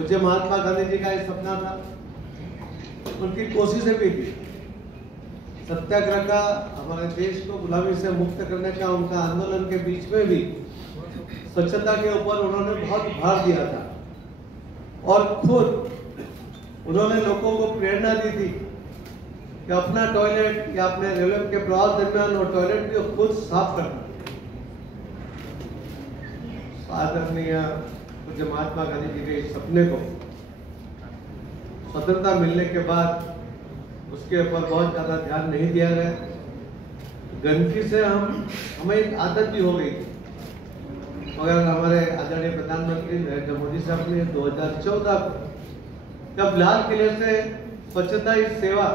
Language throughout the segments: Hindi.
मुझे महात्मा गांधी जी का एक सपना था, उनकी कोशिशें भी थी। सत्याग्रह का, हमारे देश को गुलामी से मुक्त करने का उनका आंदोलन के बीच में भी स्वच्छता के ऊपर उन्होंने बहुत भार दिया था और खुद उन्होंने लोगों को प्रेरणा दी थी कि अपना टॉयलेट या अपने रेलवे के प्रवास दरमियान वो टॉयलेट भी खुद साफ करना। आदरणीय पूज्य महात्मा गांधी जी के इस सपने को स्वतंत्रता मिलने के बाद उसके ऊपर बहुत ज्यादा ध्यान नहीं दिया गया। गंदगी से हमें एक आदत भी हो गई थी, मगर हमारे आदरणीय प्रधानमंत्री नरेंद्र मोदी साहब ने 2014 को जब लाल किले से स्वच्छता ही सेवा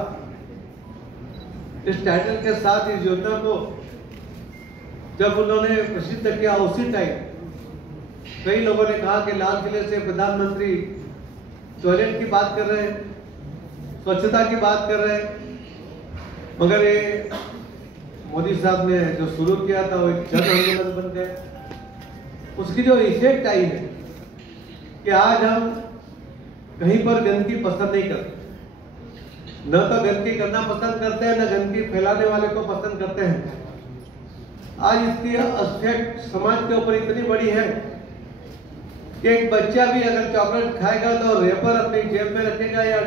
इस टाइटल के साथ इस योजना को जब उन्होंने प्रसिद्ध किया, उसी टाइम कई लोगों ने कहा कि लाल किले से प्रधानमंत्री टॉयलेट की बात कर रहे हैं, स्वच्छता की बात कर रहे हैं, मगर ये मोदी साहब ने जो शुरू किया था वो एक जन आंदोलन बन गया। उसकी जो इफेक्ट आई है कि आज हम कहीं पर गंदगी पसंद नहीं करते, न तो गंदगी करना पसंद करते हैं, न गंदगी फैलाने वाले को पसंद करते हैं। आज इसकी इफेक्ट समाज के ऊपर इतनी बड़ी है कि एक बच्चा भी अगर चॉकलेट खाएगा तो रेपर अपनी जेब में रखेगा या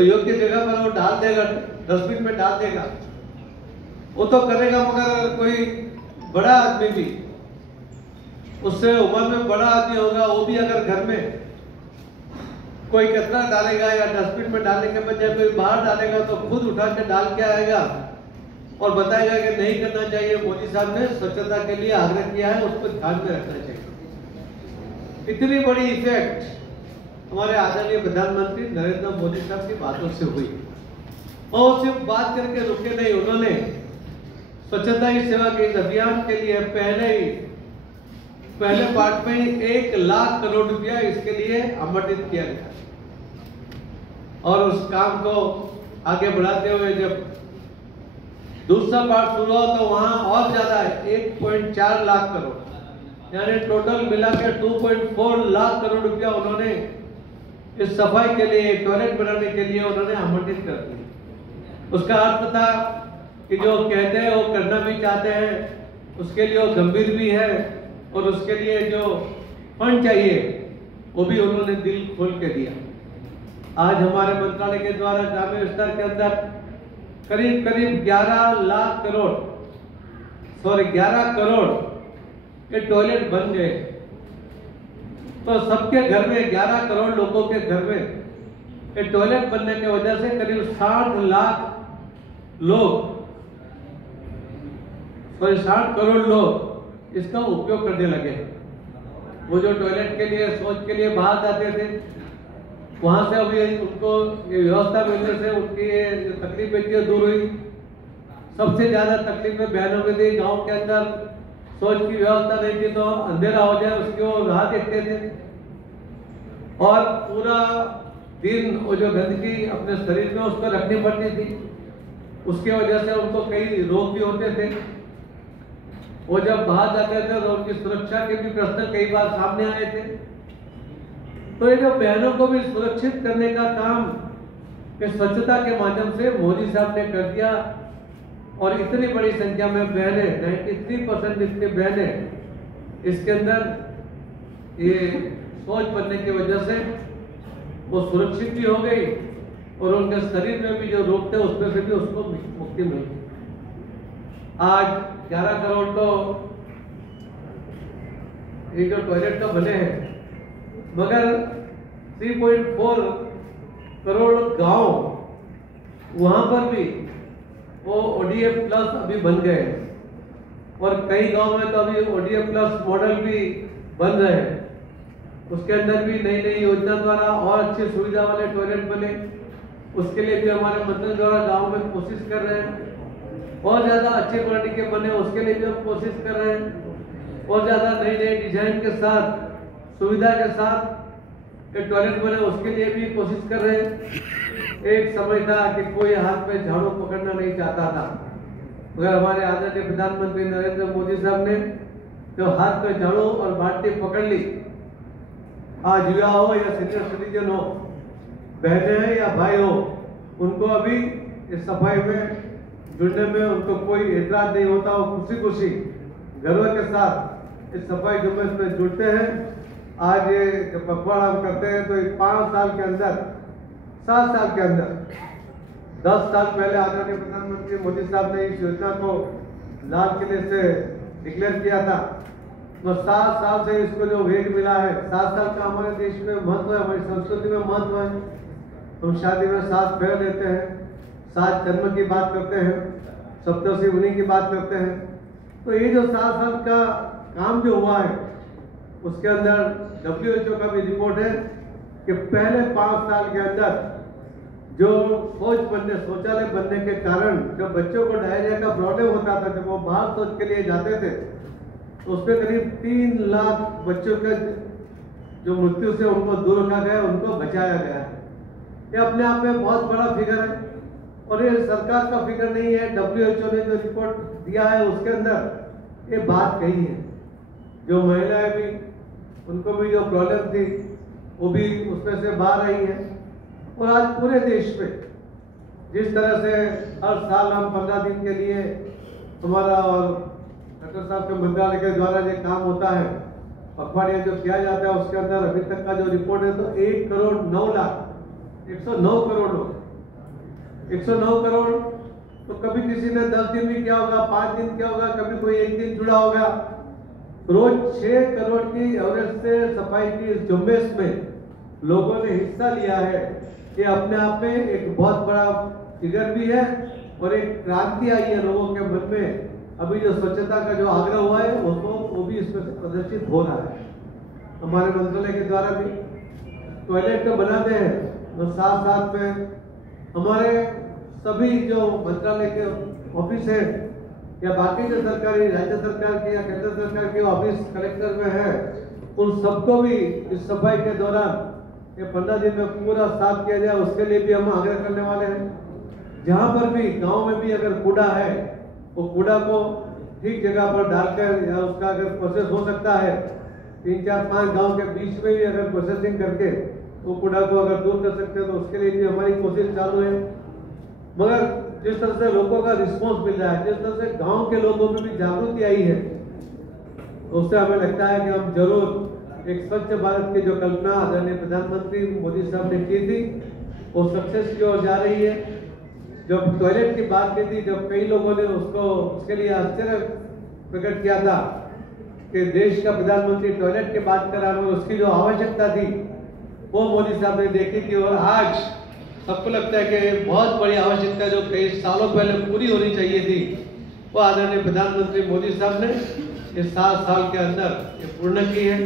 योग्य जगह पर वो डाल देगा, डस्टबिन में डाल देगा, वो तो करेगा। मगर अगर कोई बड़ा आदमी भी, उससे उम्र में बड़ा आदमी होगा, वो भी अगर घर में कोई कचरा डालेगा या डस्टबिन में डालने के बजाय कोई बाहर डालेगा तो खुद उठा के डाल के आएगा और बताएगा कि नहीं करना चाहिए। मोदी साहब ने स्वच्छता के लिए आग्रह किया है, उसको ध्यान में रखना चाहिए। इतनी बड़ी इफेक्ट हमारे आदरणीय प्रधानमंत्री नरेंद्र मोदी साहब की बातों से हुई और सिर्फ बात करके रुके नहीं, उन्होंने स्वच्छता ही सेवा के इस अभियान के लिए पहले पार्ट में 1 लाख करोड़ रुपया इसके लिए आवंटित किया गया और उस काम को आगे बढ़ाते हुए जब दूसरा पार्ट शुरू हुआ तो वहां और ज्यादा है, 1.4 लाख करोड़, यानी टोटल मिलाकर 2.4 लाख करोड़ रुपया उन्होंने इस सफाई के लिए, टॉयलेट बनाने के लिए उन्होंने आवंटित कर दिया। उसका अर्थ था कि जो कहते हैं वो करना भी चाहते हैं, उसके लिए वो गंभीर भी है और उसके लिए जो फंड चाहिए वो भी उन्होंने दिल खोल के दिया। आज हमारे मंत्रालय के द्वारा ग्रामीण स्तर के अंदर करीब 11 करोड़ के टॉयलेट बन गए। तो सबके घर में, 11 करोड़ लोगों के घर में ये टॉयलेट बनने की वजह से करीब 60 करोड़ लोग इसका उपयोग करने लगे। वो जो टॉयलेट के लिए, शौच के लिए बाहर जाते थे, वहां से अभी उनको ये व्यवस्था मिलने से उनकी तकलीफें दूर हुई। सबसे ज्यादा तकलीफें बहनों की थी, गांव के अंदर शौच की व्यवस्था नहीं थी तो अंधेरा हो जाए उसकी वो राह देखते थे और पूरा दिन वो जो गंदगी अपने शरीर में उसको रखनी पड़ती थी, उसके वजह से उनको कई रोग भी होते थे। वो जब बाहर जाते थे तो उनकी सुरक्षा के भी प्रश्न कई बार सामने आए थे। तो ये जो बहनों को भी सुरक्षित करने का काम ये स्वच्छता के माध्यम से मोदी साहब ने कर दिया और इतनी बड़ी संख्या में बहनें, 93% इतनी बहनें इसके अंदर ये शौच बनने की वजह से वो सुरक्षित भी हो गई और उनके शरीर में भी जो रोग थे उसमें से भी उसको मुक्ति मिल गई। आज 11 करोड़ तो ये जो टॉयलेट तो बने हैं, मगर 3.4 करोड़ गांव, वहां पर भी वो ODF प्लस अभी बन गए हैं और कई गांव में तो अभी ODF प्लस मॉडल भी बन रहे हैं। उसके अंदर भी नई नई योजना द्वारा और अच्छी सुविधा वाले टॉयलेट बने, उसके लिए भी हमारे मंत्री द्वारा गांव में कोशिश कर रहे हैं। और ज्यादा अच्छे क्वालिटी के बने, उसके लिए भी हम कोशिश कर रहे हैं। और ज्यादा नई नई डिजाइन के साथ, सुविधा के साथ टॉयलेट बने, उसके लिए भी कोशिश कर रहे हैं। एक समय था कि कोई हाथ में झाड़ू पकड़ना नहीं चाहता था, मगर हमारे आदरणीय प्रधानमंत्री नरेंद्र मोदी साहब ने जो हाथ में झाड़ू और बाल्टी पकड़ ली आज युवा हो या सीनियर सिटीजन हो, बहनें हैं या भाई हो, उनको अभी इस सफाई में जुड़ने में उनको कोई एतराज नहीं होता। वो खुशी गर्व के साथ इस सफाई जुम्मन में जुड़ते हैं। आज ये जब पखवाड़ा हम करते हैं तो 5 साल के अंदर, 7 साल के अंदर, 10 साल पहले आदरणीय प्रधानमंत्री मोदी साहब ने इस योजना को लाल किले से डिक्लेयर किया था। तो 7 साल से इसको जो वेग मिला है, 7 साल का हमारे देश में महत्व है, हमारी संस्कृति में महत्व है। हम शादी में 7 फेरे देते हैं, 7 जन्म की बात करते हैं, सप्तषि मुनि की बात करते हैं। तो ये जो 7 साल का काम जो हुआ है, उसके अंदर WHO का भी रिपोर्ट है कि पहले 5 साल के अंदर जो शौचालय बनने के कारण जब बच्चों को डायरिया का प्रॉब्लम होता था, जब वो बाहर शौच के लिए जाते थे, तो उसमें करीब 3 लाख बच्चों के जो मृत्यु से उनको दूर रखा गया, उनको बचाया गया है। ये अपने आप में बहुत बड़ा फिगर है और ये सरकार का फिगर नहीं है। WHO ने जो रिपोर्ट दिया है उसके अंदर ये बात कही है। जो महिलाएं भी, उनको भी जो प्रॉब्लम थी वो भी उसमें से बाहर आई है। और आज पूरे देश में जिस तरह से हर साल हम 15 दिन के लिए हमारा और डॉक्टर साहब के मंत्रालय के द्वारा जो काम होता है, पखवाड़िया जो किया जाता है, उसके अंदर अभी तक का जो रिपोर्ट है तो 1,09,00,000 करोड़ लोग, 109 करोड़। तो कभी किसी ने 10 दिन भी किया होगा, 5 दिन किया होगा, कभी कोई 1 दिन जुड़ा होगा। रोज 6 करोड़ की एवरेज से सफाई की इस झुम्बेश में लोगों ने हिस्सा लिया है। ये अपने आप में एक बहुत बड़ा फिगर भी है और एक क्रांति आई है लोगों के मन में। अभी जो स्वच्छता का जो आग्रह हुआ है वो भी इसमें से प्रदर्शित हो रहा है। हमारे मंत्रालय के द्वारा भी टॉयलेट तो बनाते हैं, और साथ में हमारे सभी जो मंत्रालय के ऑफिस है या बाकी जो सरकारी, राज्य सरकार की या केंद्र सरकार के ऑफिस कलेक्टर में है, उन सबको भी इस सफाई के दौरान ये 15 दिन में पूरा साफ किया जाए, उसके लिए भी हम आग्रह करने वाले हैं। जहाँ पर भी गांव में भी अगर कूड़ा है, वो कूड़ा को ठीक जगह पर डालकर या उसका अगर प्रोसेस हो सकता है, 3, 4, 5 गांव के बीच में भी अगर प्रोसेसिंग करके वो कूड़ा को अगर दूर कर सकते हैं तो उसके लिए भी हमारी कोशिश चालू है। मगर जिस तरह से लोगों का रिस्पॉन्स मिल रहा है, जिस तरह से गांव के लोगों में भी जागृति आई है, उससे हमें लगता है कि हम जरूर एक स्वच्छ भारत की जो कल्पना आदरणीय प्रधानमंत्री मोदी साहब ने की थी, वो सक्सेस की ओर जा रही है। जब टॉयलेट की बात की थी, जब कई लोगों ने उसके लिए आश्चर्य प्रकट किया था कि देश का प्रधानमंत्री टॉयलेट की बात कर रहा है, उसकी जो आवश्यकता थी वो मोदी साहब ने देखी थी। और आज सबको लगता है कि बहुत बड़ी आवश्यकता जो कई सालों पहले पूरी होनी चाहिए थी, वो आदरणीय प्रधानमंत्री मोदी साहब ने इस 7 साल के अंदर ये पूर्ण की है।